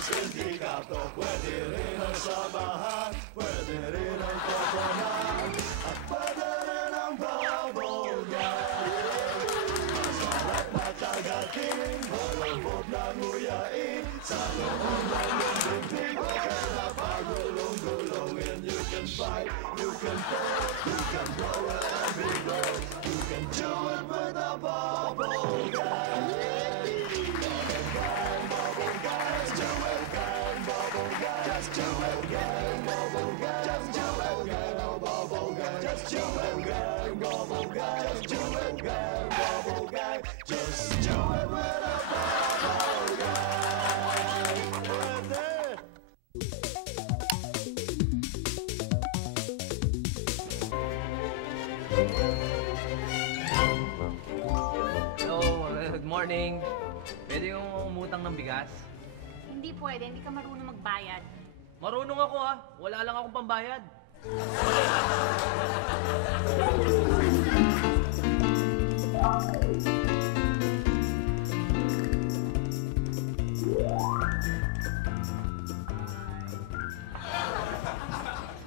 Sindikato, pwede rin ang samahan, pwede rin ang koponan, at pwede rin ang babogan. Masarap matagating, malambot na nguyain, sa loob ng iyong bibig, kaya pagulong-gulongin. You can fight, you can fight, you can blow it and be blown, you can do it with a bubblegum. Just do it again, bubblegum. Just do it again, oh bubblegum. Just do it again, bubblegum. Just do it again, bubblegum. Just do it with a bubblegum. Hello, good morning. Pwede yung umutang ng bigas? Hindi pwede, hindi ka marunong magbayad. Marunong ako ha. Wala lang akong pambayad.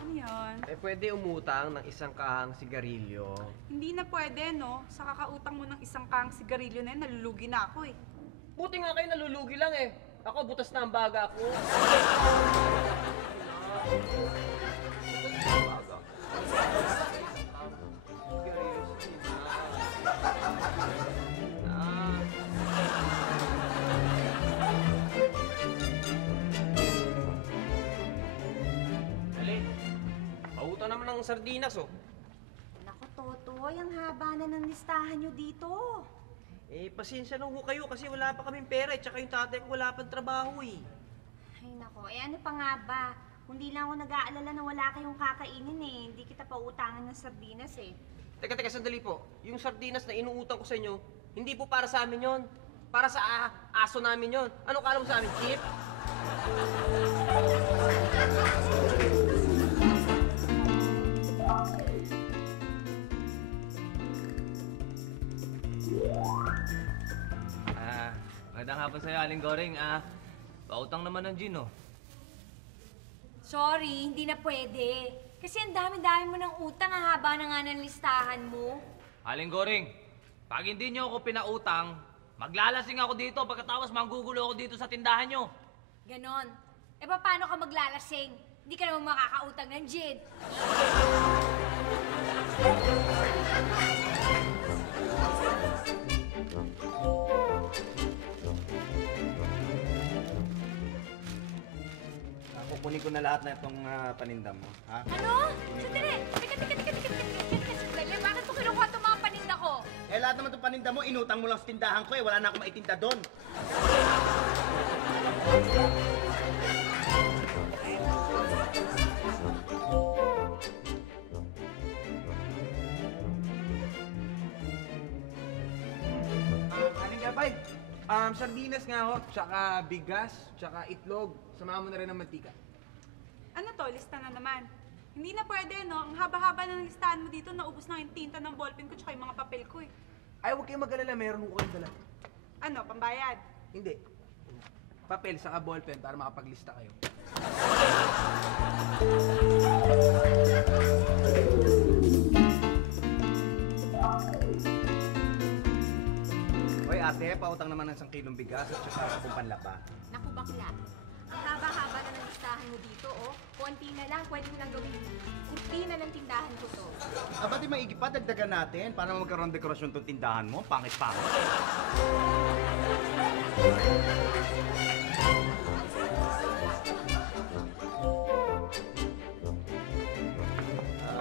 Ano yun? Pwede umutang ng isang kahang sigarilyo. Hindi na pwede, no? Sa kakautang mo ng isang kahang sigarilyo na yun, nalulugi na ako eh. Buti nga kayo nalulugi lang eh. Ako, butas na ang baga ko. Dali. Pautang naman ng sardinas, oh. Naku, Totoy, ang haba na ng listahan nyo dito. Pasensya na ho kayo kasi wala pa kaming pera tsaka yung tatay ko wala pang trabaho eh. Ay nako, ano pa nga ba? Kundi lang ako nag-aalala na wala kayong kakainin eh. Hindi kita pa utangan ng sardinas eh. Teka, sandali po. Yung sardinas na inuutang ko sa inyo, hindi po para sa amin yon. Para sa aso namin yon. Ano kala mo sa amin, Chip? Magandang hapon sa'yo, Aling Goring. Pautang naman ng gin, oh. Sorry, hindi na pwede. Kasi ang dami-dami mo ng utang, ang haba na nga ng listahan mo. Aling Goring, pag hindi nyo ako pinautang, maglalasing ako dito pagkatapos manggugulo ako dito sa tindahan nyo. Ganon. Paano ka maglalasing? Hindi ka naman makakautang ng gin. Kukunin ko na lahat na itong paninda mo, ha? Ano? Sandali! Teka. Sandali, bakit mo kinukuha itong mga paninda ko? Lahat naman itong paninda mo, inutang mo lang sa tindahan ko eh. Wala na akong maitinda doon. Aling Gabay, sardinas nga ho, tsaka bigas, tsaka itlog. Samahan mo na rin ng mantika. Ano to? Lista na naman. Hindi na pwede, no? Ang haba-haba na ng listahan mo dito, naubos na yung tinta ng ballpen ko tsaka yung mga papel ko eh. Ay, huwag kayong mag-alala, meron ko kayong dala. Ano? Pambayad? Hindi. Papel, saka ballpen para makapaglista kayo. Hoy ate, pautang naman ng 1 kilong bigas at saka sa panlapa. Naku, bakla. Ang haba-haba na ng listahan mo dito, oh. Konti na lang, pwede mo lang gawin. Kunti na lang tindahan ko to. Di maigi pa, dagdagan natin para magkaroon ng dekorasyon itong tindahan mo. Pangit-pangit.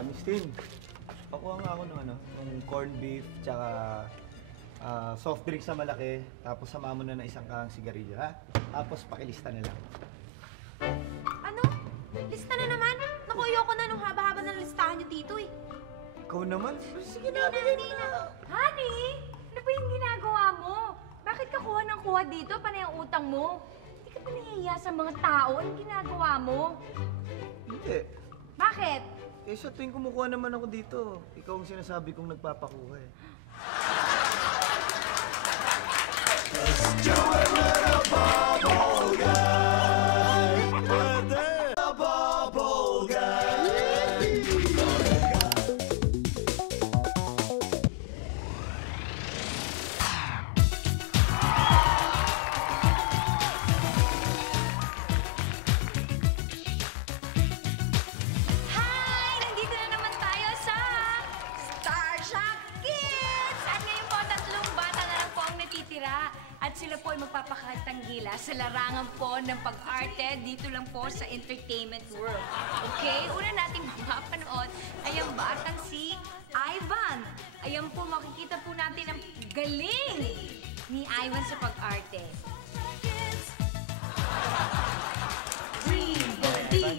Miss Tin, pakuha nga ako ng corned beef, tsaka soft drinks na malaki, tapos sama mo na ng isang kahang sigarilyo, ha? Tapos pakilista na lang. Ano? Lista na naman? Naku, ayoko na nung haba-haba ng listahan nyo dito eh. Ikaw naman? Sige na, Hindi na. Honey, ano ba yung ginagawa mo? Bakit ka kuha ng kuha dito? Panay ang utang mo? Hindi ka pa nahihiya sa mga tao. Anong ginagawa mo? Hindi. Bakit? Eh, sa tuwing kumukuha naman ako dito, ikaw ang sinasabi kong nagpapakuha eh. Hi! Nandito na naman tayo sa Starshock Kids! At ngayon po, 3 bata na lang po ang natitira. At sila po ay magpapakatanggila sa larangan po ng pag-arte dito lang po sa entertainment world. Okay? Una nating mapanood ay ang batang si Ivan. Ayan po, makikita po natin ang galing ni Ivan sa pag-arte.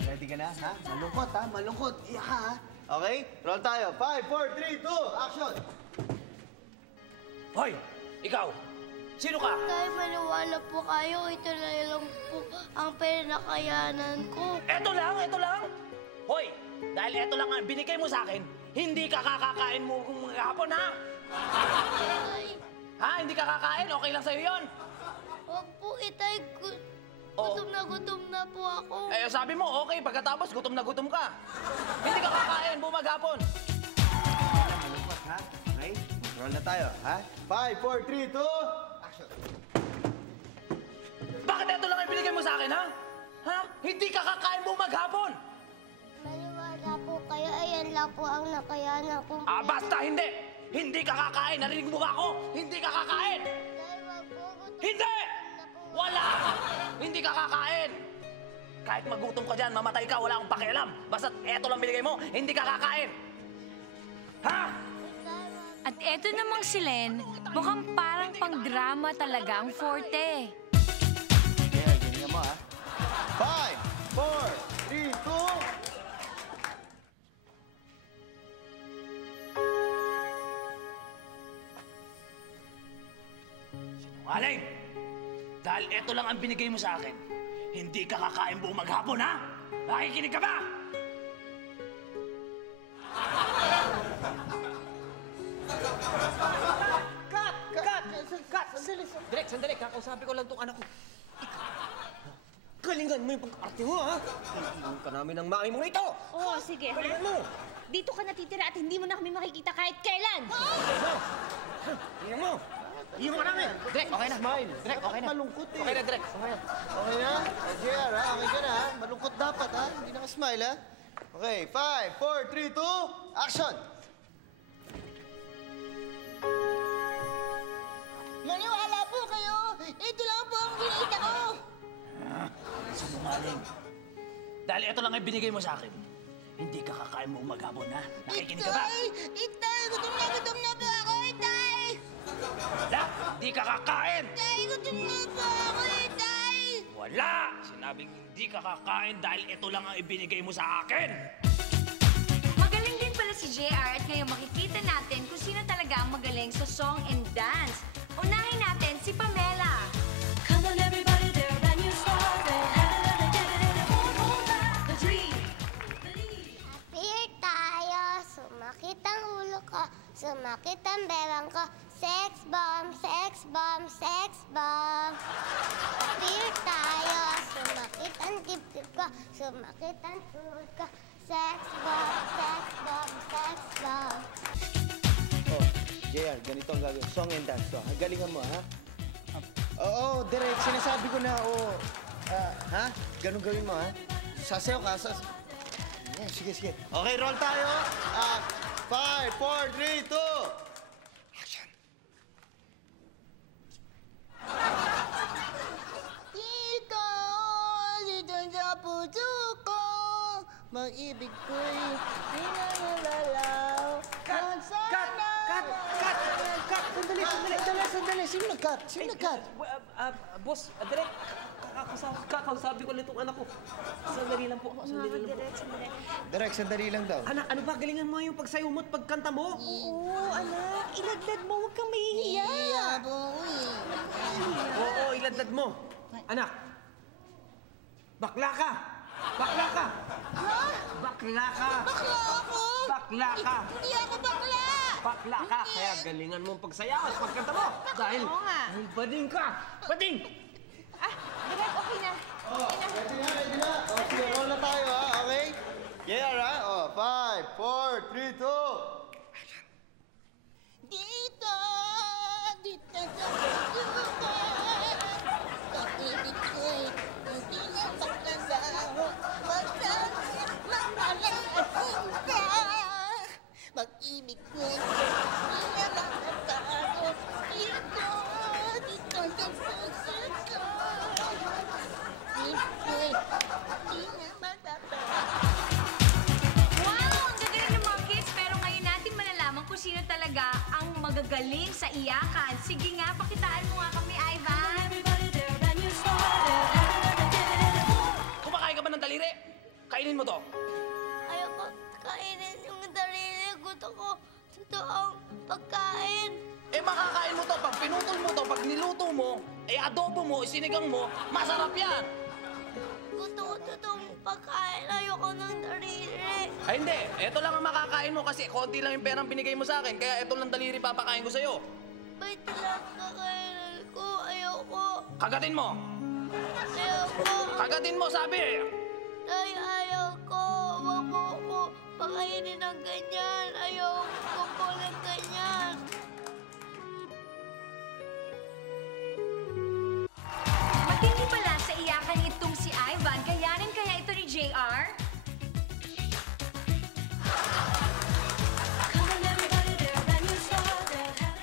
Ready ka na, ha? Malungkot, ha? Malungkot. Iya, ha? Okay? Roll tayo. 5, 4, 3, 2, action! Hoy! Ikaw! Sino ka? Tay, maniwala po kayo. Ito na lang po ang pinakayanan ko. Eto lang, eto lang! Hoy! Dahil eto lang ang binigay mo sa akin, hindi ka kakakain mo kung maghapon, ha? Tay, Ha? Hindi ka kakain? Okay lang sa'yo yun? wag po itay. Gutom na po ako. Eh, sabi mo, okay, pagkatapos gutom na gutom ka. Hindi ka kakain, bumaghapon. Malungkot, ha? Okay? Roll na tayo, ha? 5, 4, 3, 2, action! Bakit eto lang ang binigay mo sa akin, ha? Ha? Hindi ka kakain bumaghapon. Maniwala po kayo. Ayan lang po ang nakayanan ko. Ah, basta hindi! Hindi ka kakain! Narinig mo ba ako? Hindi ka kakain! Tay, wag po. Hindi! Wala! Hindi ka kakain! Kahit magutom ka dyan, mamatay ka, wala akong pakialam. Basta eto lang binigay mo, hindi ka kakain! Ha? At eto namang si Len, mukhang parang pang-drama talaga ang forte. Yeah, ganyan mo, ha? 5, 4, 3, 2, Sinungaling! Dahil eto lang ang binigay mo sa akin, hindi ka kakain buong maghapon, ha? Nakikinig ka ba? Cut! Direk, sandali. Kakausapin ko lang tong anak ko. Galingan mo yung pag-arte mo, ha? Iiwan ka namin ng mami mong ito! Oo, sige. Galingan mo! Dito ka natitira at hindi mo na kami makikita kahit kailan. Galingan mo! Iiwan ka namin! Direk, okay na. smile. Direk, okay na. Malungkot, eh. Okay na, Direk. Okay na. Okay na? JR, ha? Okay ka na, ha? Malungkot dapat, ha? Hindi naka-smile, ha? Okay, 5, 4, 3, 2, action! Maniwala po kayo. Ito lang po ang kinita ko. Sinungaling. Dahil eto lang ang binigay mo sa akin, hindi ka kakain buong maghapon, ha? Nakikinig ka ba? Itay, gutom na po ako, Itay. Wala! Hindi ka kakain! Itay, gutom na po ako, Itay. Wala! Sinabing hindi ka kakain dahil ito lang ang ibinigay mo sa akin! Magaling din pala si JR at ngayon makikita natin kung sino talaga ang magaling sa song and dance. Unahin natin si Pamela. Come on everybody, they're a brand new star. The dream. Appear tayo. Sumakit ang ulo ko. Sumakit ang bewang ko. Sex bomb, sex bomb, sex bomb. Appear tayo. Sumakit ang dibdib ko. Sumakit ang tuhod ko. Sex bomb, sex bomb, sex bomb. Oh, JR, ganito ang gagawin. Song and dance to. Galingan mo, ha? Oo, direct. Sinasabi ko na, oo. Ha? Ganun gawin mo, ha? Sasayaw ka, Yeah, sige, sige. Okay, roll tayo. 5, 4, 3, 2, action! Dito, dito sa puso ko, mag-ibig ko'y pinangalalaw. Cut! Sandali. Sino nag-cut? Sino nag-cut? Boss, Direk, kakausapin ko lang itong anak ko. Sandali lang po. Sandali lang po. Direct, sandali lang daw. Anak, ano ba? Galingan mo yung pagsayaw mo at pagkanta mo. Oo, anak. Ilagdag mo. Huwag kang mahihiya. Iya po, Oo, iladlad mo. Anak, bakla ka. Bakla ka! Ha? Bakla ka! Bakla ako? Bakla ka! Hindi ako bakla! Bakla ka! Kaya galingan mo ang pagsayaw at pagkanta mo! Dahil, Oo nga. dahil bading ka! Bading! Ah, direct, okay na. Ready na. O, sige, roll na tayo, ha? Okay? Yeah, right? O, 5, 4, 3, 2. Dito! Dito sa pagsukan! Pag-ibig ko'y hindi na magkasama. Masakit makalasin ka! Pag-ibig ko'y hindi na magkasama. Dito! Dito sa puso ko! Pag-ibig ko'y hindi na magkasama. Wow! Ang gagaling ng mga kids, pero ngayon natin malalaman kung sino talaga ang magagaling sa iyakan. Sige nga, pakitaan mo nga kami, Ivan. Kumakain ka ba ng daliri? Kainin mo to. Ayoko kainin yung darili. Gusto ko totoong pagkain. Eh, makakain mo to. Pag pinutol mo to, pag niluto mo, eh, adobo mo, sinigang mo, masarap yan. Gusto ko totoong pagkain. Ayoko ng darili. Ay, hindi. Ito lang ang makakain mo kasi konti lang yung perang binigay mo sa akin. Kaya ito lang daliri papakain ko sa'yo. Ba't lang kakainin ko? Ayoko. Kagatin mo. Ayoko. Kagatin mo, sabi. Ay, ayoko. Huwag mo ko pakainin ng ganyan. Ayoko po ng ganyan. Matindi pala sa iyakan itong si Ivan. Kayanin kaya ito ni JR?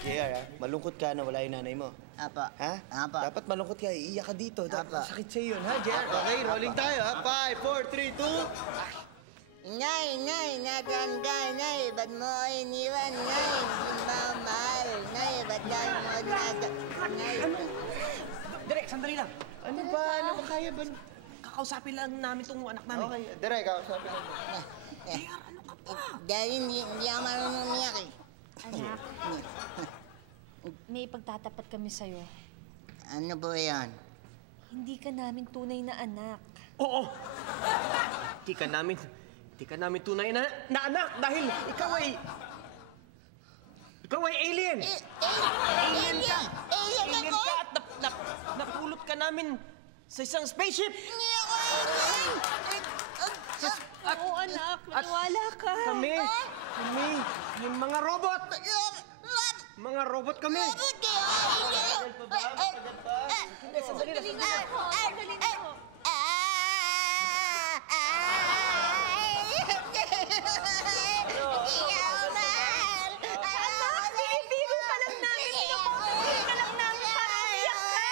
JR, ha? Malungkot ka na wala yung nanay mo. Apa. Ha? Apa. Dapat malungkot ka, iiyak ka dito. Apa. Sakit sa'yo yun, ha, JR? Okay, rolling tayo, ha? 5, 4, 3, 2. Nay, nasan ka, Nay? Ba't mo ako iniwan, Nay? Hindi ba ako mahal? Nay, ba't lang mo nasa... Nay, Direk, sandali lang. Ano ba? Ano ba kaya ba? Kakausapin lang namin tong anak namin. Okay, direct ako sabi lang. Dahil hindi ako marunong umiyak eh. Anak, may ipagtatapat kami sa'yo. Ano po yan? Hindi ka namin tunay na anak. Oo! Di ka namin tunay na anak dahil ikaw ay alien! Alien ka! Alien ako? ka at napulot ka namin sa isang spaceship! Hindi ako alien! Oo, anak. Maniwala ka. Kami, yung mga robot! Mga robot kami! Bakit kayo alien? Sandali na. Sandali na. Binibiro ka lang namin. Pinapapagpili ka lang namin para umiyak ka.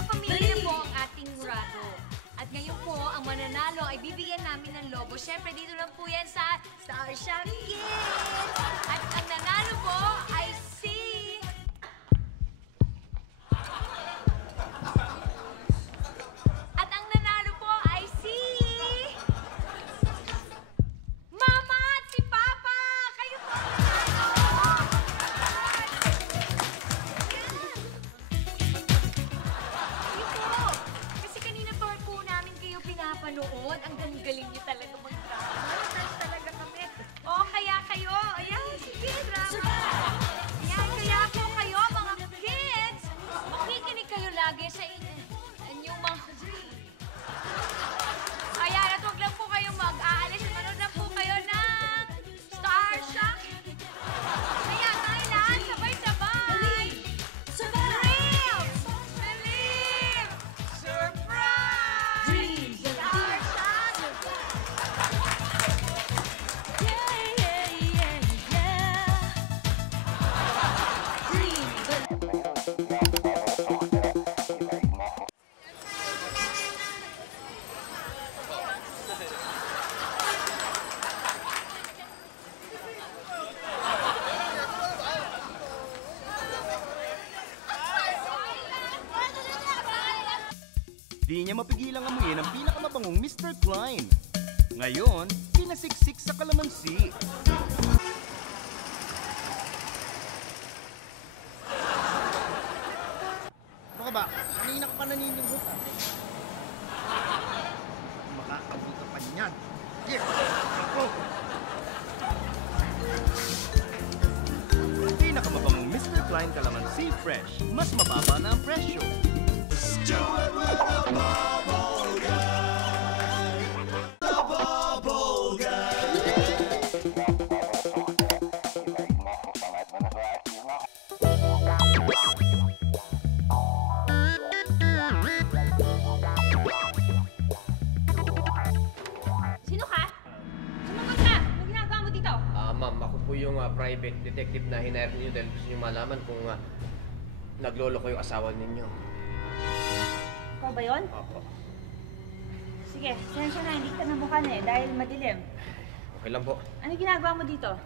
Kapamilya po ang ating murado. At ngayon po, ang mananalo ay bibigyan namin ng lobo. Siyempre, dito lang po yan sa Starship Kids. At ang nanalo po ay si... At ang nanalo po ay si... Mama at si Papa! Kayo po ang nanalo! Kayo po! Kasi kanina po namin kayo pinapanood. Ang galing-galing niyo talaga mag-drama. Stars talaga kami. O, kaya kayo. Ayan, sige, drama. Hindi niya mapigilang amuyin ang pinakamabangong Mr. Klein. Ngayon, pinasiksik sa kalamansi. Ano ka ba? Kanina ka pa naninigot ah. Makakabot ka pa niyan. Here! Ako! Pinakamabangong Mr. Klein Calamansi Fresh. Mas mababa na ang presyo. Do it with a bubble guy. The bubble guy. Sino ka? Sumagot ka! Ano ginagawa mo dito? Ma'am, ako po yung private detective na hinire niyo dahil gusto niyo malaman kung naglolo ko yung asawa ninyo. Ikaw ba yun? Opo. Sige, sensya na, hindi ka na mukha na dahil madilim. Okay lang po. Ano ginagawa mo dito?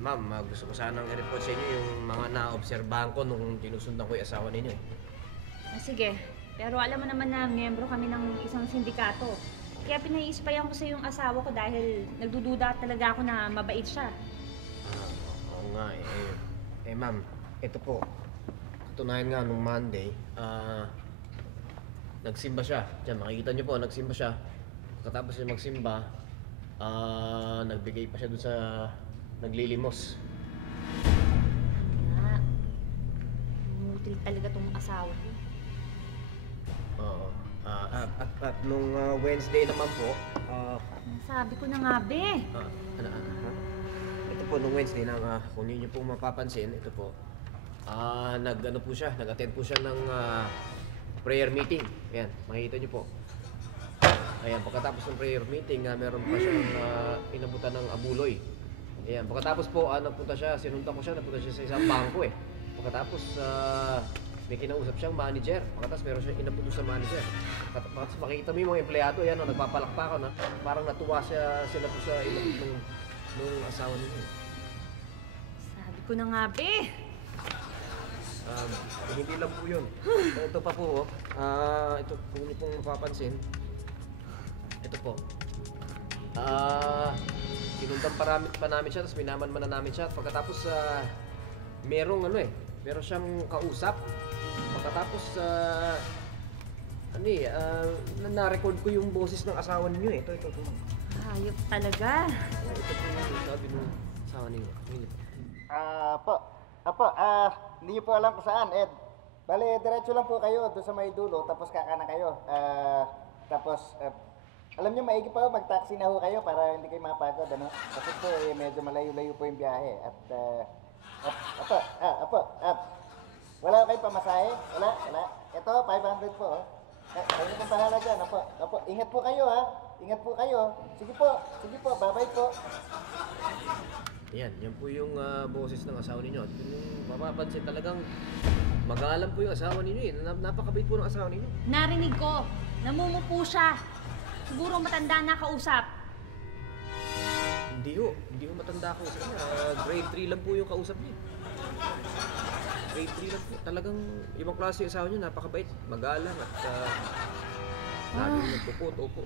Ma'am, gusto ko sanang i-report sa inyo yung mga na-obserbahan ko nung tinusundan ko yung asawa ninyo. Sige, pero alam mo naman na miyembro kami ng isang sindikato. Kaya pinaiispayan ko sa yung asawa ko dahil nagdududa talaga ako na mabait siya. Oo nga ma'am, ito po. Katunayan nga nung Monday, nagsimba siya. Diyan, makikita niyo po, nagsimba siya. Pagkatapos niya magsimba, nagbigay pa siya dun sa naglilimos. Mutil talaga tong asawa ko. Oo. At nung Wednesday naman po, Sabi ko na nga, be. Ito po, nung Wednesday na kung ninyo pong mapapansin, ito po, nag-attend po siya ng prayer meeting. Ayan, makikita niyo po. Ayan, pagkatapos ng prayer meeting, meron pa siyang inabutan ng abuloy. Ayan, pagkatapos po, nagpunta siya, sinunta ko siya, nagpunta siya sa isang bangko eh. Pagkatapos, may kinausap siyang manager. Pagkatapos, meron siyang inabuto sa manager. Pagkatapos, makikita mo yung mga empleyado, ayan, nagpapalakpakan na. Parang natuwa sila po sa inabot nung asawa niya. Sabi ko na nga, be. Hindi lang po yun. Ito pa po, ito kung niyo pong mapapansin. Ito po. Sinundan pa namin siya, tapos minaman na namin siya. Pagkatapos, merong meron siyang kausap. Pagkatapos, na-record ko yung boses ng asawa ninyo eh. Ito. Hayop talaga. Ito po yung sabi ng asawa ninyo. Hindi niyo po alam kung saan, Ed. Bale, diretso lang po kayo doon sa may dulo, tapos kakanan kayo. Alam niyo, maigi pa mag-taxi na ho kayo para hindi kayo mapagod, ano? Kasi po, medyo malayo-layo po yung biyahe. Wala kayong pamasahe? Wala? Ito, 500 po, oh. Kayo pong bahala dyan, apo. Ingat po kayo, ha? Ingat po kayo. Sige po, bye-bye po. Yan po yung boses ng asawa ninyo. At yung mapapansin talagang mag-aalam po yung asawa ninyo eh. Napakabait po ng asawa ninyo. Narinig ko. Namumupo siya. Siguro matanda na kausap. Hindi ho matanda kausap niya. Grade 3 lang po yung kausap niya. Grade 3 lang po. Talagang ibang klase yung asawa niya. Napakabait. Mag-aalam at laging nagpuputo po.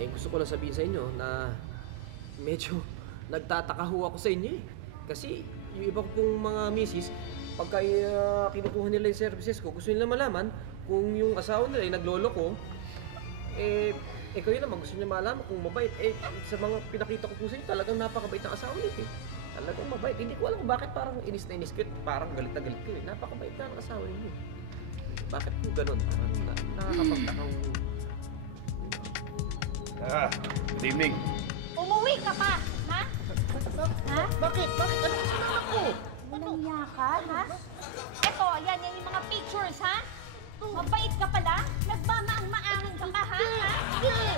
Gusto ko lang sabihin sa inyo na medyo nagtataka ho ako sa inyo eh. Kasi yung iba pong mga misis, pagka kinukuha nila yung services ko, gusto nila malaman kung yung asawa nila ay naglolo ko, kayo naman gusto nila malaman kung mabait. Sa mga pinakita ko po sa inyo, talagang napakabait ang asawa nila eh. Talagang mabait. Hindi ko alam kung bakit parang inis na inis ko, parang galit na galit ko eh. Napakabait na ang asawa niyo. Bakit po ganun? Parang nakakapagtakang... Good evening. Umuwi ka pa, ha? Ha? Bakit? Ano kasalanan ako? Walang iya ka, ha? Eto, yan yung mga pictures, ha? Mabait ka pala? Nagmamaang-maangan ka pa, ha?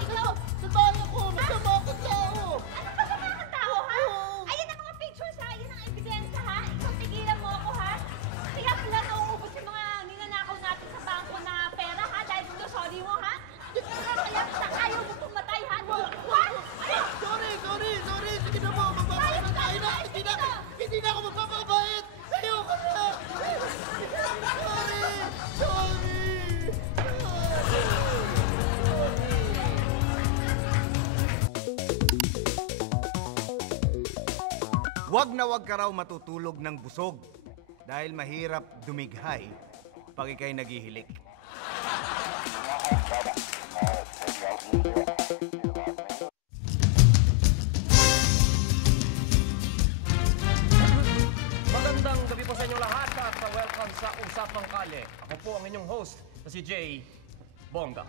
Ikaw? Sa bahay ko, masama ako tao. Ano ba sa mga tao, ha? Ayan ang mga pictures, ha? Yan ang ebidensya, ha? Ikaw, tigilan mo ako, ha? Kaya pala nauubos yung mga ninanakaw natin sa bangko na pera, ha? Dahil gusto, sorry mo, ha? Kaya ayaw mo pumatay, ha? Ha? Sorry. Sige na po, magpapakain na tayo na. Hindi na ako magpapakabait. Ayoko na. Huwag na huwag ka raw matutulog ng busog dahil mahirap dumighay pag ikay naghihilik. Magandang gabi po sa inyong lahat at welcome sa Usapang Kale. Ako po ang inyong host na si Jay Bongga.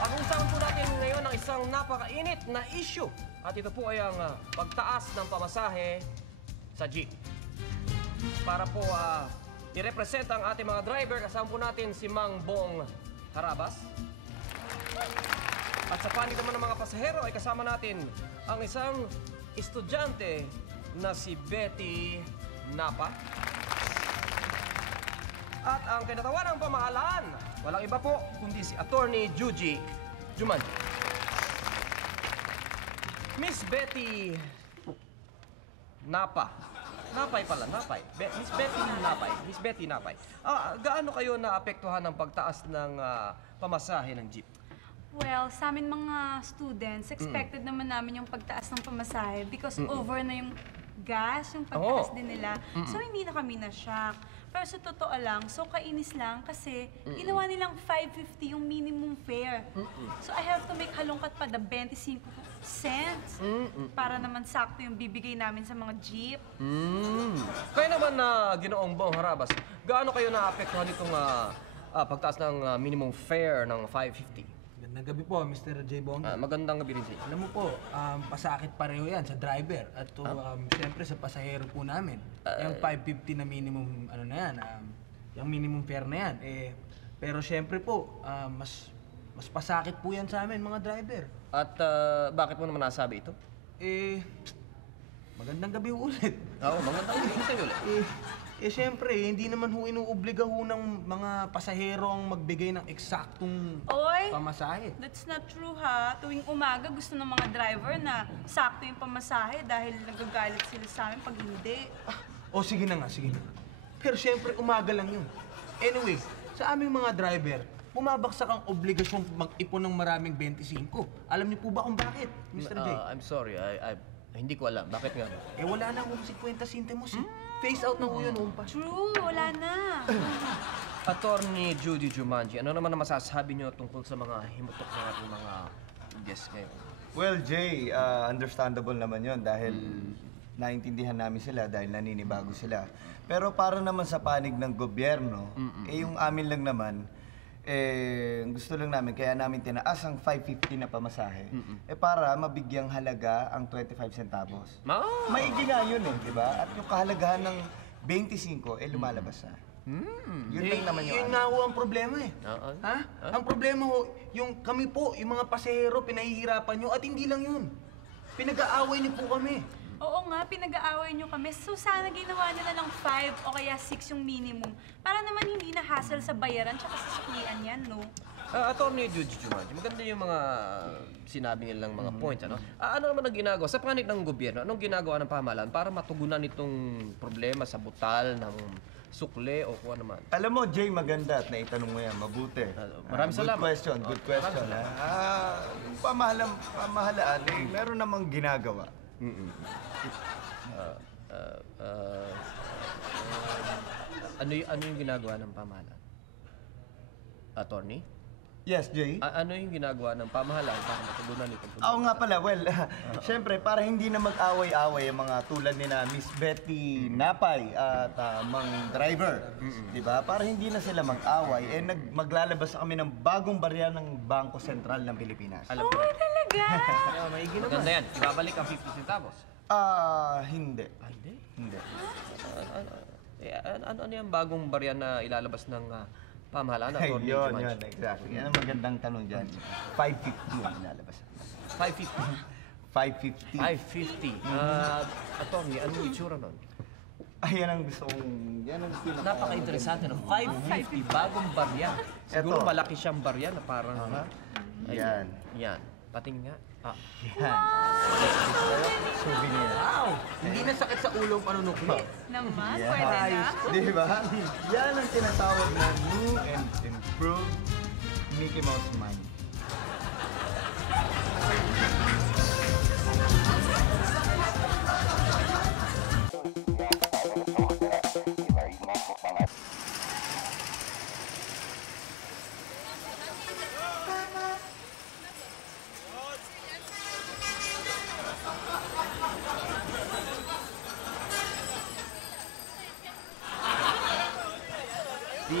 Pag-uusapan po natin ngayon ang isang napakainit na issue at ito po ay ang pagtaas ng pamasahe sa jeep. Para po i-represent ang ating mga driver, kasama po natin si Mang Bong Harabas. At sa panig naman ng mga pasahero ay kasama natin ang isang estudyante na si Betty Napa. At ang kinatawa ng pamahalaan, walang iba po kundi si Attorney Juji Jumanji. Miss Betty Napa. Napay pala, Napay. Miss Betty Napay. Miss Betty Napay. Gaano kayo naapektuhan ng pagtaas ng pamasahe ng jeep? Well, sa amin mga students, expected naman namin yung pagtaas ng pamasahe because over na yung gas, yung pagtaas din nila. So, hindi na kami na-shock. Pero sa totoo lang, so kainis lang kasi ginawa nilang 550 yung minimum fare. So, I have to make halongkat pa the 25 cents para naman sakto yung bibigay namin sa mga jeep. Kaya naman na Ginoong Bong Harabas, gaano kayo naapektuhan itong pagtaas ng minimum fare ng 550? Magandang gabi po, Mr. J. Bongga. Magandang gabi rin sa'yo. Alam mo po, pasakit pareho yan sa driver at siyempre sa pasahero po namin. Yung 550 na minimum, ano na yan, yung minimum fare na yan. Pero siyempre po, mas pasakit po yan sa amin, mga driver. At bakit mo naman nasabi ito? Magandang gabi ulit. Oo, magandang gabi sa'yo ulit. Siyempre, hindi naman ho inuobliga ho ng mga pasahero ang magbigay ng eksaktong pamasahe. That's not true ha. Tuwing umaga, gusto ng mga driver na sakto yung pamasahe dahil nagagalit sila sa amin pag hindi. Sige na nga, sige na nga. Pero siyempre, umaga lang yun. Anyway, sa aming mga driver, bumabagsak ang obligasyong mag-ipon ng maraming 25. Alam niyo po ba kung bakit, Mr. J? I'm sorry, hindi ko alam. Bakit nga? Wala na akong 50 centimos eh. Face out na ho yun, umpas. True, wala na. Attorney Judy Jumanji, ano naman ang masasabi niyo tungkol sa mga himutok ng ating mga guests ngayon? Well, Jay, understandable naman yon dahil naintindihan namin sila dahil naninibago sila. Pero para naman sa panig ng gobyerno, yung amin lang naman, gusto lang namin, kaya namin tinaas ang 550 na pamasahe, para mabigyang halaga ang 25 centavos. Maigi nga yun di ba? At yung kahalagahan ng 25, lumalabas na. Yun lang naman yun. Yun nga ho ang problema Ha? Ang problema ho, yung kami po, yung mga pasahero, pinahihirapan nyo at hindi lang yun. Pinag-aaway niyo po kami. Oo nga, pinag-aaway nyo kami. So sana ginawa nila lang 5 o kaya 6 yung minimum. Para naman hindi na hassle sa bayaran tsaka sa suklian yan, no? Attorney Judy Jumanji, maganda yung mga sinabi nilang mga points, ano? Ano naman ang ginagawa? Sa panig ng gobyerno, anong ginagawa ng pamahalaan para matugunan itong problema sa butal ng sukle o kung ano naman? Alam mo, Jay, maganda at naitanong mo yan. Mabuti. Maraming salamat. Good question. Yung pamahalaan, meron namang ginagawa. Ano yung ginagawa ng pamahalaan? Attorney? Yes, Jay? Ano yung ginagawa ng pamahalaan para matugunan itong problema? Oo nga pala, well, siyempre, para hindi na mag-away-away ang mga tulad ni na Miss Betty Napay at Mang Driver, di ba? Para hindi na sila mag-away, maglalabas kami ng bagong barya ng Bangko Sentral ng Pilipinas. Alam ko. Talaga? Maganda yan. Ibabalik ang 50 centavos. Hindi. Hindi? Hindi. Ano yung bagong barya na ilalabas ng pamahalaan? Yun, exactly. Yan ang magandang tanong dyan. 550 ang ilalabas. 550? 550. Attorney, ano yung itsura nun? Yan ang gusto kong... Yan ang pinaka... Napaka-interesante na 550, bagong barya. Siguro malaki siyang barya na parang... Yan. Yan. Pating nga. Yan. Souvenir. Wow! Hindi na sakit sa ulo ang panunukli. Naman, pwede na. Di ba? Yan ang tinatawag na new and improved Mickey Mouse Mind.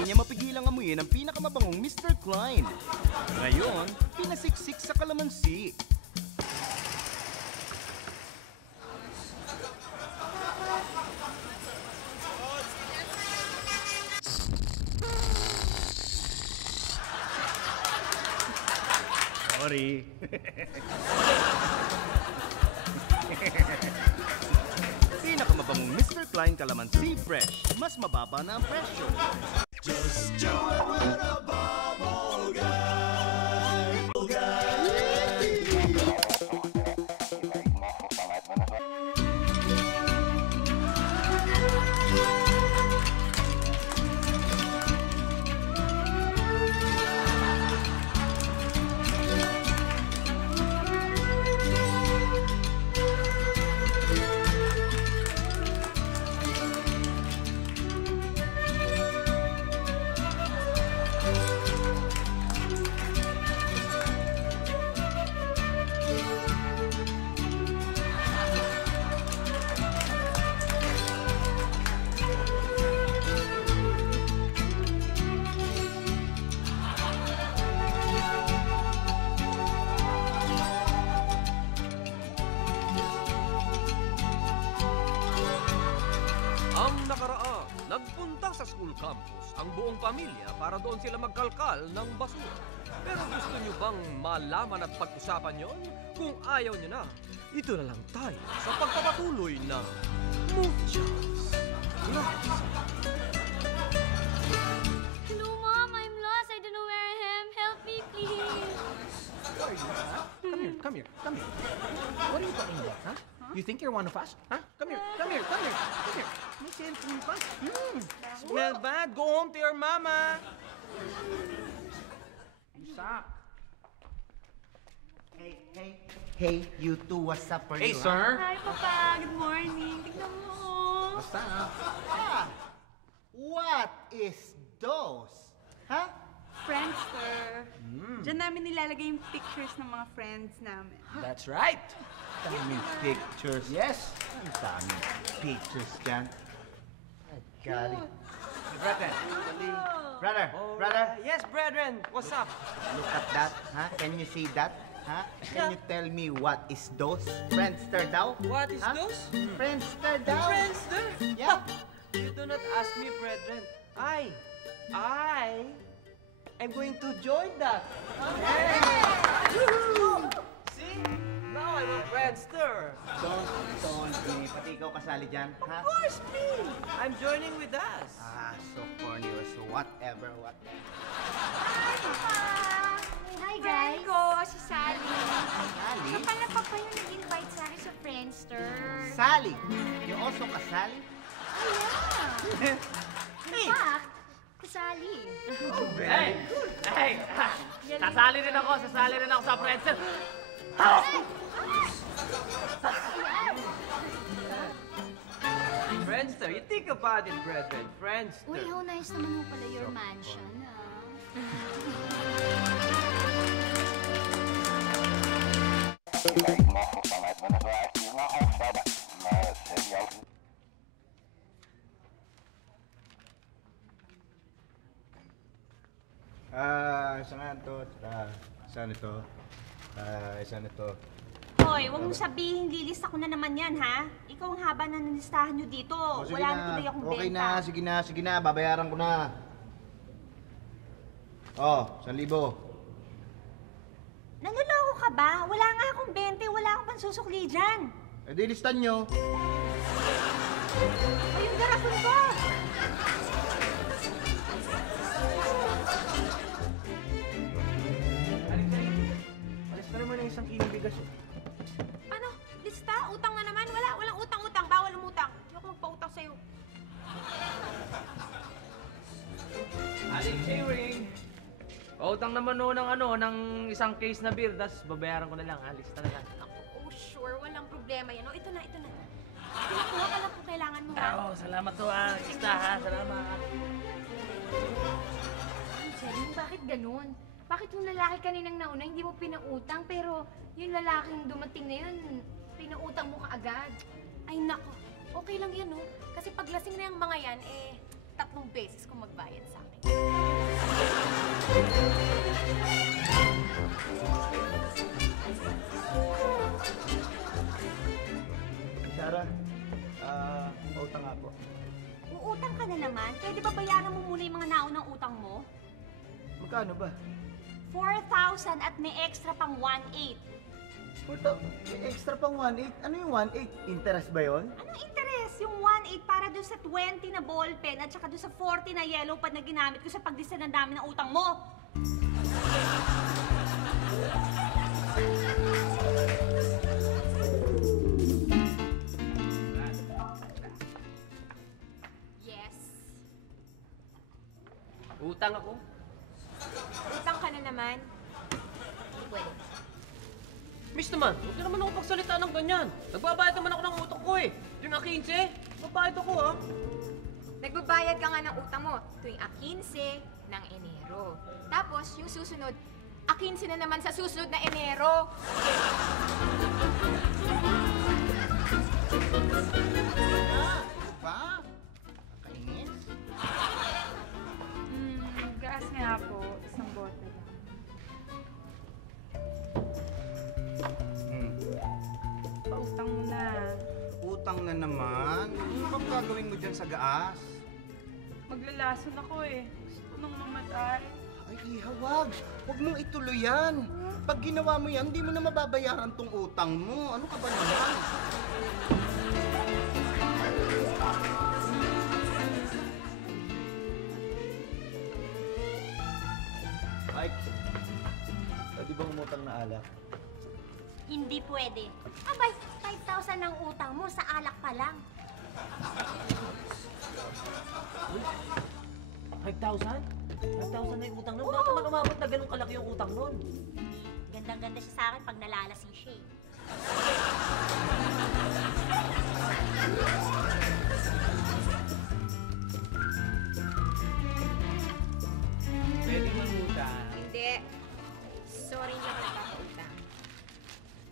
Hindi niya mapigilang amuyin ang pinakamabangong Mr. Klein. Ngayon, pinasiksik sa kalamansi. Sorry. Pinakamabangong Mr. Klein Calamansi Fresh. Mas mababa na ang presyo. Just do it with a bubble guy. Ang nakaraan, nagpunta sa school campus ang buong pamilya para doon sila magkalkal ng basura. Pero gusto nyo bang malaman at pag-usapan yon? Kung ayaw nyo na, ito na lang tayo sa pagpapatuloy na Muchas Gracias. Hello, Mom. I'm lost. I don't know where I am. Help me, please. Sorry, huh? Come here. What are you talking about, huh? You think you're one of us? Huh? Come here. May cellphone pa. Smell bad. Go home to your mama. You suck. Hey, you two, what's up for Hey, you? sir. Hi, Papa. Good morning. Tignan mo. What's up? Ah, what is those? Huh? Friendster. Diyan namin nilalagay yung pictures ng mga friends namin. That's right. Daming pictures. Yes. Ang daming pictures dyan. Ay, golly. Brother, Yes, brethren. What's up? look at that. Huh? Can you see that? Huh? Can you tell me what is those? Friendster daw? What is Huh? those? Friendster daw? Friendster? Yeah. You do not ask me, brethren. I am going to join that. See? Now I'm a Friendster. Don't me. Pati ikaw kasali dyan, ha? Of course, me. I'm joining with us. Ah, so corny or so whatever. Hi, Papa. Hi, guys. Friend ko, si Sally. Sally? Siya pala, Papa, yung nag-invite sa akin sa Friendster. Sally? You also kasali? Yeah. In fact, kasali. Hey! Sasali rin ako sa Friendster. Friendster, you think about it, brethren. Friendster. Uy, how nice naman mo pala your mansion, ha? Saan to? Saan ito? Saan ito? Hoy, huwag mong sabihin, lilista ko na naman yan, ha? Ikaw ang haba na nalistahan nyo dito. Sige Wala na. na tuloy akong Okay benta. sige na. Babayaran ko na. Oh, 1,000. Nanloloko ka ba? Wala nga akong 20, wala akong pansusukli dyan. Eh di listan nyo. Ay, yung garapon ko! Alis na naman yung 1 kilong bigas. Ano? Lista? Utang na naman? Walang utang-utang. Bawal umutang. Ayoko magpautang sa'yo. Aling Chewing. Pautang naman noon ng isang case na beer, tas babayaran ko na lang. Lista na lang. Oh, sure. Walang problema yan. Oh, ito na. Kuha ka lang kung kailangan mo, ha? Salamat to Lista salamat. Angeline, bakit ganun? Bakit yung lalaki kaninang nauna hindi mo pinautang, pero yung lalaking dumating na yun, pinautang mo kaagad? Ay, nako. Okay lang yan, oh. Kasi paglasing na yung mga yan, 3 beses kung magbayad sa akin. Sarah, utang nga po. Uutang ka na naman? Pwede ba bayaran mo muna yung mga naunang utang mo? Magkano ba? 4,000 at may extra pang 1,800. May extra pang 1.8. Ano yung 1.8? Interest ba yon? Anong interest? Yung 1,800 para doon sa 20 na ballpen at saka doon sa 40 na yellow pad na ginamit ko sa pagdisa ng dami ng utang mo. Yes. Utang ako. Utang ka na naman. Hindi pwede. Miss naman, huwag ka naman ako pagsalita ng ganyan. Nagbabayad naman ako ng utang ko eh. Yung A15, magbayad ako ha. Nagbabayad ka nga ng utang mo tuwing A15 ng Enero. Tapos, yung susunod, A15 na naman sa susunod na Enero. Pa? Kainis? Gas nga po. Isang bote lang. Pautang mo na. Utang na naman. Ano bang gagawin mo dyan sa gaas? Maglalason ako eh. Gusto ko nang mamatay. Ay, Iha, wag. Huwag mong ituloy yan. Pag ginawa mo yan, hindi mo na mababayaran tong utang mo. Ano ka ba naman? Mike, pwede bang umutang na alak? Hindi pwede. Abay, 5,000 ang utang mo sa alak pa lang. 5,000? 5,000 na yung utang nun? Bakit naman umabot na ganun kalaki yung utang nun? Gandang-ganda siya sa akin pag nalalasi siya eh. Pwede mangutang. Hindi. Sorry, hindi ako nagpapautang.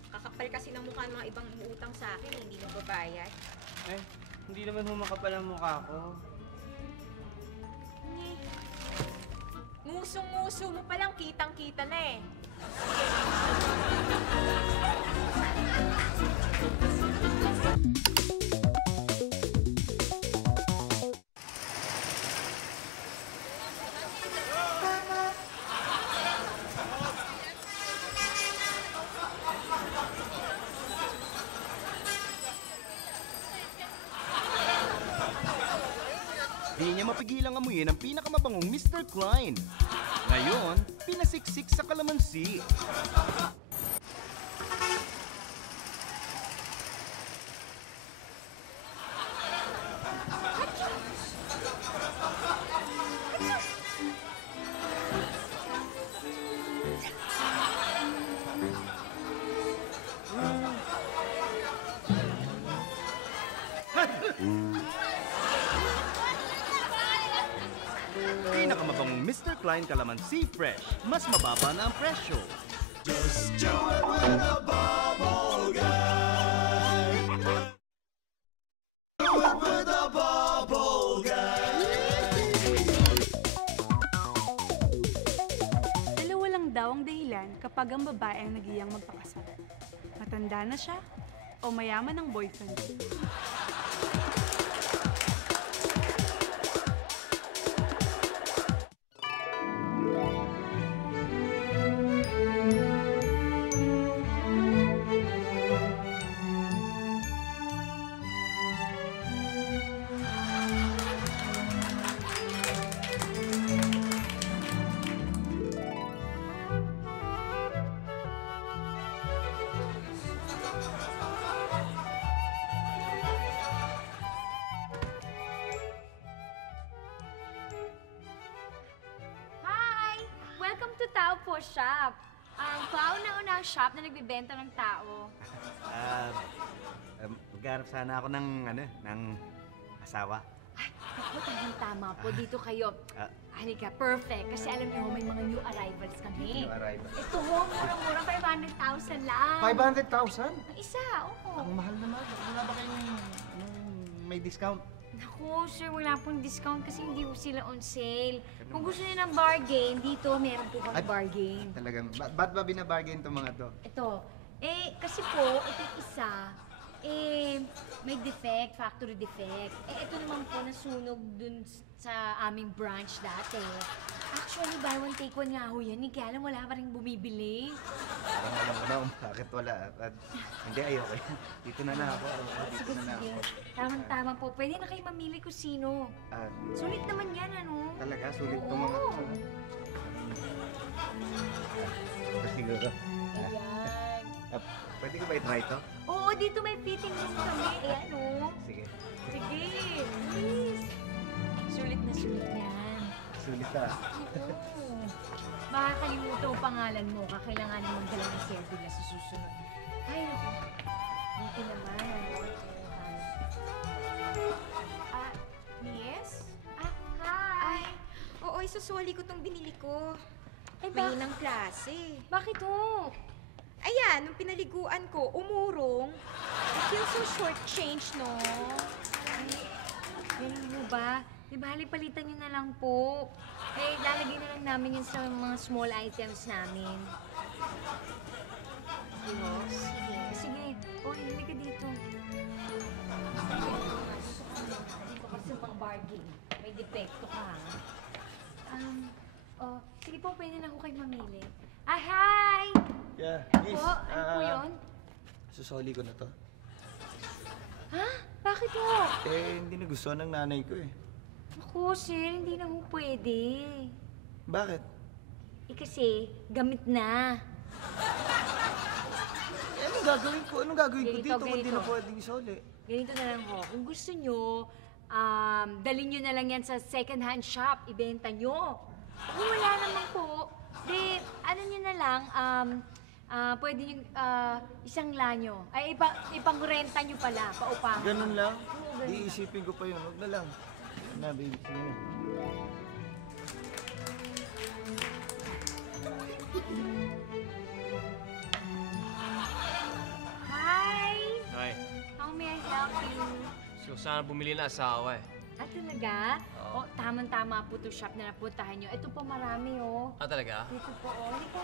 Kakapal kasi ng mukha ng mga ibang utang sa akin, hindi magbabayad. Eh, hindi naman humakapal ang mukha ko. Ngusong-nguso mo palang kitang-kita na eh. Di niya mapigilang amuyin ang pinakamabangong Mr. Klein. Ngayon, pinasiksik sa kalamansi. Pinakamabangong Mr. Klein Calamansi Fresh. Mas mababa na ang presyo. Just do it with a bubble gang. Do it with a bubble gang. Dalawa lang daw ang dahilan kapag ang babae ang nagiyang magpakasal. Matanda na siya o mayaman ang boyfriend. Hi! Welcome to Tao Po Shop. Ang kauna-unang shop na nagbibenta ng tao. Maghanap sana ako ng, ng asawa. Ako, tama po. Dito kayo. Halika, perfect. Kasi alam niyo, may mga new arrivals kami. New arrivals. Ito ho, murang-murang 500,000 lang. 500,000? Ang isa, oo. Ang mahal naman. Wala ba kayong may discount? Naku, sir, wala pong discount kasi hindi po sila on sale. Kung gusto niyo ng bargain, dito meron po kami bargain. Talagang, ba't ba binabargain itong mga to? Ito, kasi po, ito yung isa, may defect, factory defect. Ito naman po nasunog dun sa aming branch dati. Actually, buy one take one nga ho yan. Kaya lang wala pa rin bumibili. Parang alam ko na kung bakit wala. Hindi, ayoko yan. Dito na ako. Dito na ako. Tamang-tama po. Pwede na kayo mamili kung sino. Sulit naman yan, ano? Talaga? Sulit itong mga to. Ito siguro. Ayan. Pwede ko ba i-try ito? Oo, dito may fitting room kami. Ayan, oh. Sige. Sige, please. Sulit na sulit yan. Sulit ah. Oo. Baka kalimutan ang pangalan mo. Kakailanganin magdala ng cedula sa susunod. Ay, naku. Buti naman. Yes? Hi. Oo, isusuli ko tong binili ko. Ay, Mahinang klase. Bakit ho? Ayan, nung pinaliguan ko, umurong. I feel so short-change, no? Ganun mo ba? Di ba, palitan nyo na lang po. Lalagay na lang namin yun sa mga small items namin. Sige. Sige. Halika dito. Dito kasi pang bargain. May depekto ka, sige po, pwede na ako kayo mamili. Hi! Yeah, miss. Ano po yun? Susoli ko na to. Ha? Bakit po? Hindi nagustuhan ng nanay ko eh. Ako, sir, hindi na ho pwede. Bakit? Kasi, gamit na. Anong gagawin ko? Anong gagawin ko dito kung di na ganito. pwedeng isoli? Ganito na lang ho. Kung gusto nyo, dalhin nyo na lang yan sa second-hand shop. Ibenta nyo. Kung wala naman po, ano nyo na lang, pwede nyo isang lanyo. Ay, ipangrenta nyo pala, paupahan. Ganun lang? Oo, ganun Di isipin ko pa yun. Huwag na lang. Na, baby. Sige na. Hi! Ay, How may I help you? so sana bumili na asawa eh. Talaga? Oo. Tamang-tama po itong shop na napuntahan nyo. Ito po marami, Talaga? Dito po, Halika.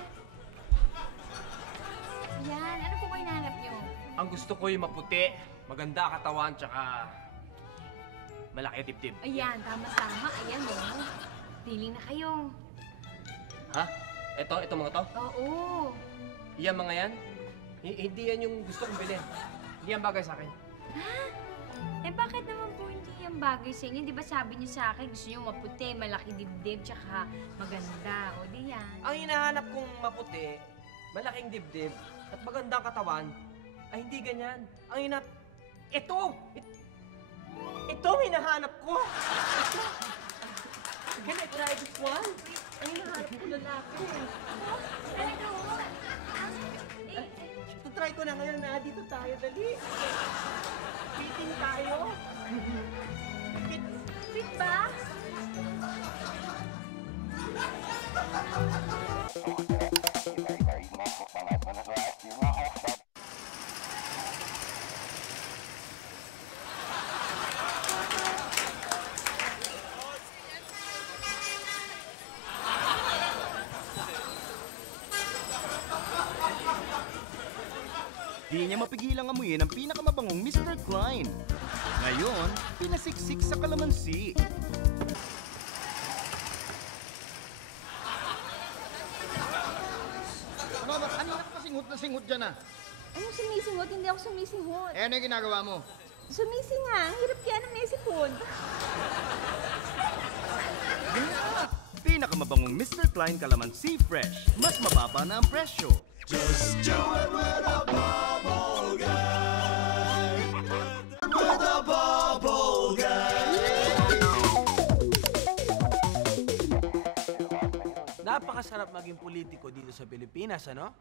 Yan. Ano po ba hinahanap nyo? Ang gusto ko yung maputi, maganda katawan, tsaka malaki dibdib. Ayan, tama-tama. Ayan, Pili na kayo. Ha? Ito mga to? Oo. Iyan mga yan? Hindi yan yung gusto kong bilhin. Hindi yan bagay sa akin. Bakit naman po hindi yung bagay sa inyo? Di ba sabi niyo sa akin, gusto niyo maputi, malaki dibdib, tsaka maganda. O, di yan. Ang hinahanap kong maputi, malaking dibdib, at magandang katawan, ay hindi ganyan. Ang hinahanap... Ito! Ito ang hinahanap ko! Ito! Can I try this one? Ang hinahanap ko lalaki. Try ko na ngayon na dito tayo, dali. Fitting tayo. Fit ba? Di niya mapigilang amuyin ang pinakamabangong Mr. Klein. Ngayon, pinasiksik sa kalamansi. Ano ba? Kanina ka singot na singot dyan ah. Anong sumisingot? Hindi ako sumisingot. Ano yung ginagawa mo? Sumisi nga. Ang hirap kaya ng mesipon. Pinakamabangong Mr. Klein Kalamansi Fresh. Mas mababa na ang presyo. Just do it with a bubble guy. With a bubble guy. Napakasarap maging politiko dito sa Pilipinas, ano?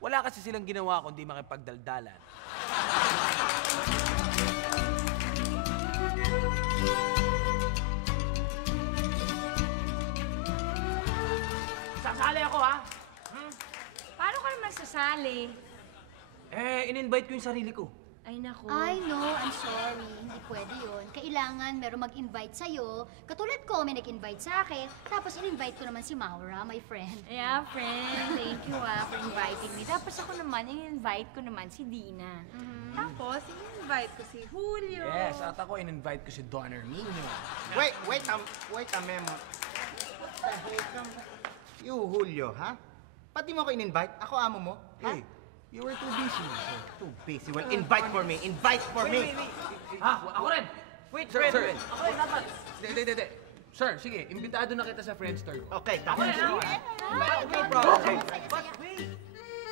Wala kasi silang ginawa kundi makipagdaldalan. Sasali ako, ha? Paano ka naman sasali? In-invite ko yung sarili ko. Ay, naku. I know, I'm sorry. Hindi pwede yun. Kailangan meron mag-invite sa'yo. Katulad ko, may nag-invite sa akin. Tapos in-invite ko naman si Maura, my friend. Yeah, friend. Thank you for inviting me. Tapos ako naman, in-invite ko naman si Dina. Tapos, in-invite ko si Julio. Yes, at ako in-invite ko si Don Herminio. Wait a minute. You, Julio, ha? Pati mo ako in-invite? Ako amo mo? Hey, you were too busy. Too busy. Well, invite for me. Invite for me. Ha? Ako rin! Wait, sir. Ako rin dapat. Hindi. Sir, sige, imbitado na kita sa Friendster ko. Okay, Ako rin, ha? No problem. But wait.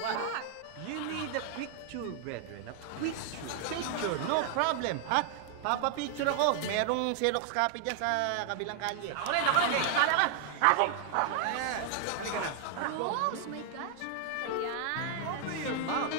What? You need a picture, brethren. A picture. Picture, no problem, ha? Papa-picture ako. Merong Xerox copy dyan sa kabilang kalye. Ako rin! Sala ka! Halika na. Rose, my gosh. Ayan. Over your mouth.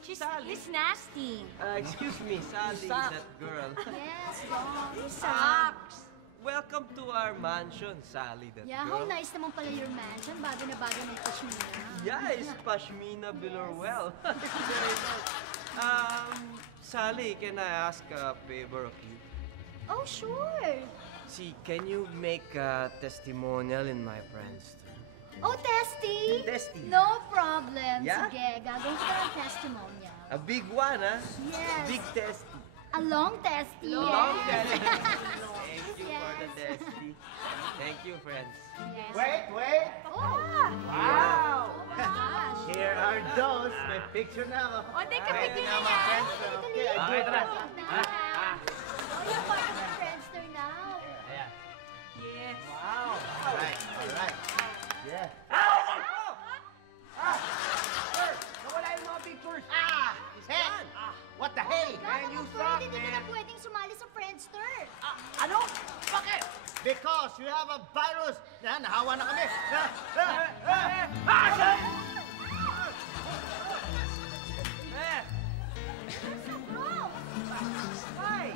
She's nasty. Excuse me, Sally, that girl. Yes, Dong. He sucks. Welcome to our mansion, Sally, that Yeah, girl. how nice naman pala your mansion. Bago na bago ng pashmina. Yeah, it's pashmina below well. It's very nice. Sally, can I ask a favor of you? Oh, sure. See, can you make a testimonial in my friends? Oh, Testy? Testy. No problem. Yeah? Sige, gagawin ko ng testimonial. A big one, huh? Yes. Big testy. A long testy. Long yes. testy. Thank you for the Yes. testy. Thank you, friends. Yes. Wait. Oh! Wow! Oh my gosh. Here are those. May picture na ako. O, teka, Ready picture na, na mga yan. friends. Okay, I do tara. that. Oh, you're part of the Friendster now. Yes. Wow. Alright. Yeah. Sir, nawala yung mga pictures. Hey! What the hell? Man, you suck, man. Hindi ka na pwedeng sumali sa Friendster. Ano? Bakit? Because you have a virus. Yan, nahawa na kami. Hi.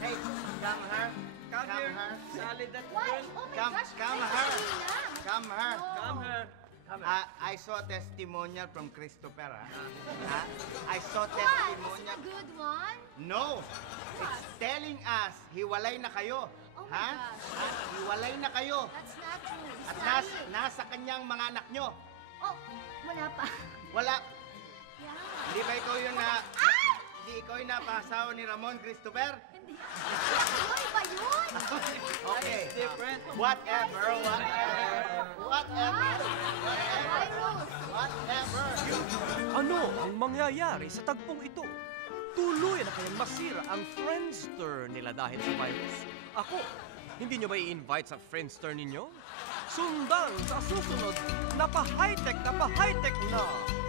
Hey, come here. Come here. here. Sally, that Why? girl. Oh my Come, gosh, come it's here. Sabrina. Come here. Come here. I saw testimonial from Christopher. I saw What? Is it testimonial. a good one? No. It's telling us, hiwalay na kayo. Oh my Ha? gosh. Hiwalay na kayo. That's not true. He's At lying. nasa kanyang mga anak nyo. Oh, wala pa. Wala. Yeah. Hindi ba ikaw yung Hindi ikaw yung napasawa ni Ramon Christopher? Hindi. Ano ba yun? Okay. Different. Whatever. Virus. Ano ang mangyayari sa tagpong ito? Tuloy na kayang masira ang Friendster nila dahil sa virus? Ako, hindi nyo ba i-invite sa Friendster ninyo? Sundan sa susunod na pa-high-tech na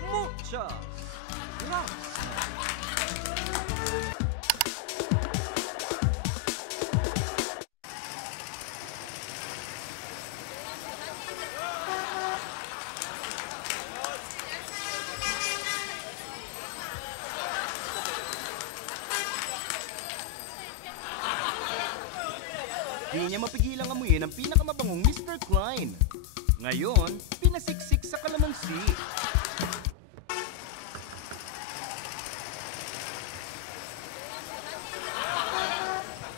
Muchas Gracias! Di niya mapigilang amuyin ang pinakamabangong Mr. Klein. Ngayon, pinasiksik sa kalamansi.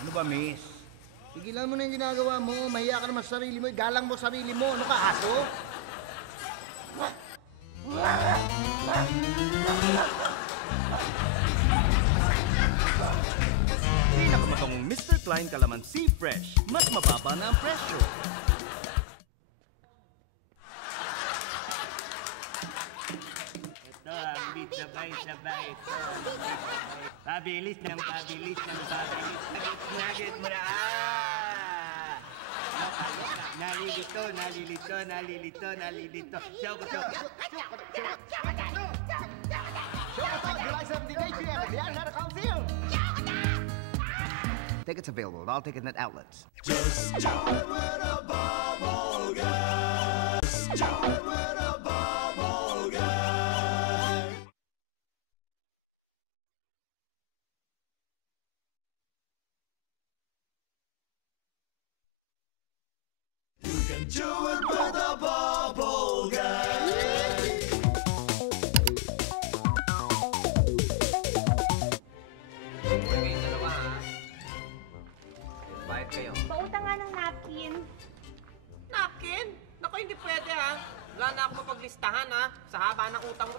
Ano ba, miss? Tigilan mo na yung ginagawa mo. Mahiya ka naman sa sarili mo. Galang mo sarili mo. Ano ka, aso? Pinakamabangong Mr. Klein Kalamansi Fresh. Mas mababa na ang presyo. Ito, ang beat sabay-sabay. Ito, pabilis ng pabilis. Nugget mo na. Nalilito. Choco. Tickets available at all ticket outlets. Just do it with a bubble guy. Just do it with a bubble guy. You can do it with a bubble guy.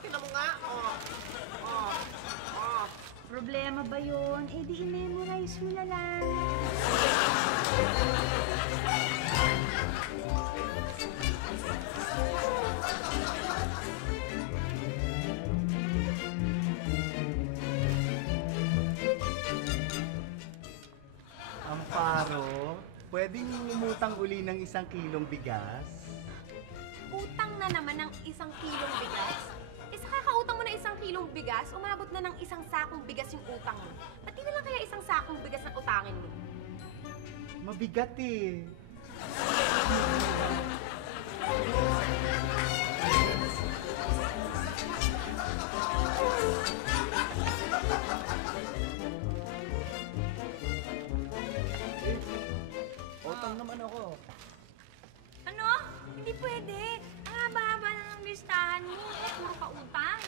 Tingnan mo nga. Problema ba yun? Eh di i-memorize mo na lang. Amparo, pwedeng umutang uli ng 1 kilong bigas? Utang na naman ng 1 kilong bigas? Eh, sa kakautang mo ng 1 kilong bigas, umabot na ng 1 sakong bigas yung utang mo. Ba't di na lang kaya 1 sakong bigas ang utangin mo? Mabigat eh. Utang naman ako. Ano? Hindi pwede. Ang haba-haba na ng listahan mo. Puro ka utang.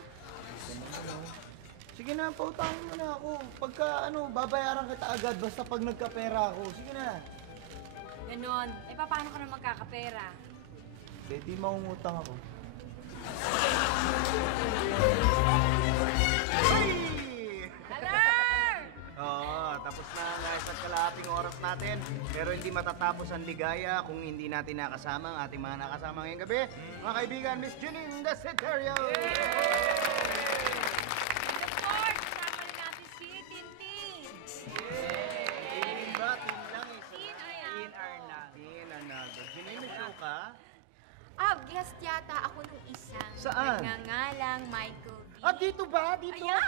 Sige na, pautangin mo na ako. Pagka babayaran kita agad basta pag nagkapera ako. Sige na. Ganon. Eh, paano ka na magkakapera? Di maungutang ako. Oo, tapos na ang isa't kalahating oras natin. Pero hindi matatapos ang ligaya kung hindi natin nakasama ang ating mga nakasama ngayong gabi. Mga kaibigan, Miss Janine Desiterio! Of course, kasama na natin si Tintin. Tin ba? Tin lang eh. Tin Arnaldo. Tin Arnaldo. Janine, may show ka? Guest yata ako nung isa. Saan? Nagngangalang Michael B. Dito ba? Dito? Ayan!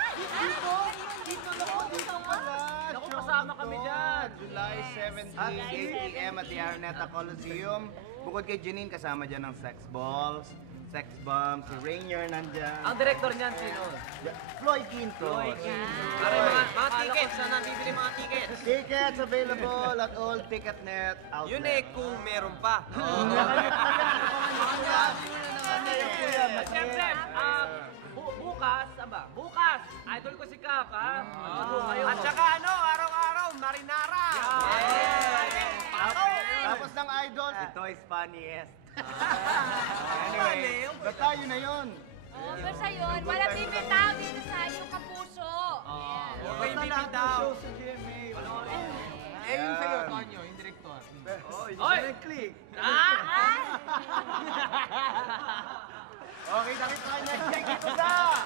Dito? Dito pala. Naku, kasama kami dyan. July 17, 8 p.m. at the Araneta Coliseum. Bukod kay Janine, kasama dyan ng Sex Balls, Sex Bombs, si Rainier nandyan. Ang director niyan, sino? Floyd Quinto. Pare, mga tickets. Saan nabibili mga tickets? Tickets available at all Ticketnet outlet. Yun eh, kung meron pa. Siyempre, bukas, idol ko si Kap, ha? At saka araw-araw, marinara. Tapos ng idol, ito is funniest. Anyway, basta yun na yun. Oh, basta yun. Wala bibitaw dito sa iyong kapuso. Okay, bibitaw. Show sa GMA. Yung sa'yo, Tonyo, yung director. Oy! Click! Okay, nakita tayo next week dito sa...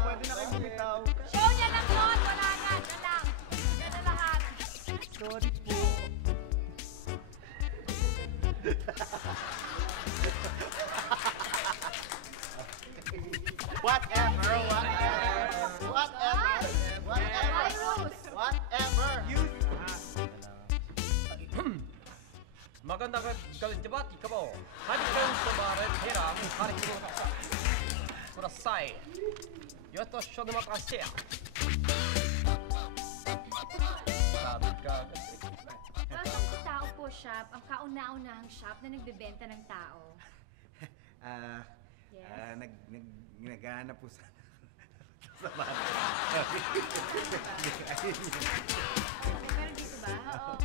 Pwede na kayo bumitaw. Show niya lang nun. Wala na. Yan lang. Yan na lahat. Sorry po. Whatever. Magandang galit ka mo. Hadikan sa baret, hirang, harikiro na sa. Kurasay. Yoto siya demokrasya. Sabi ka. Ang tao po shop, ang kauna-unahang shop na nagbebenta ng tao. Naghahanap po sa bahay. Meron dito ba? Oo.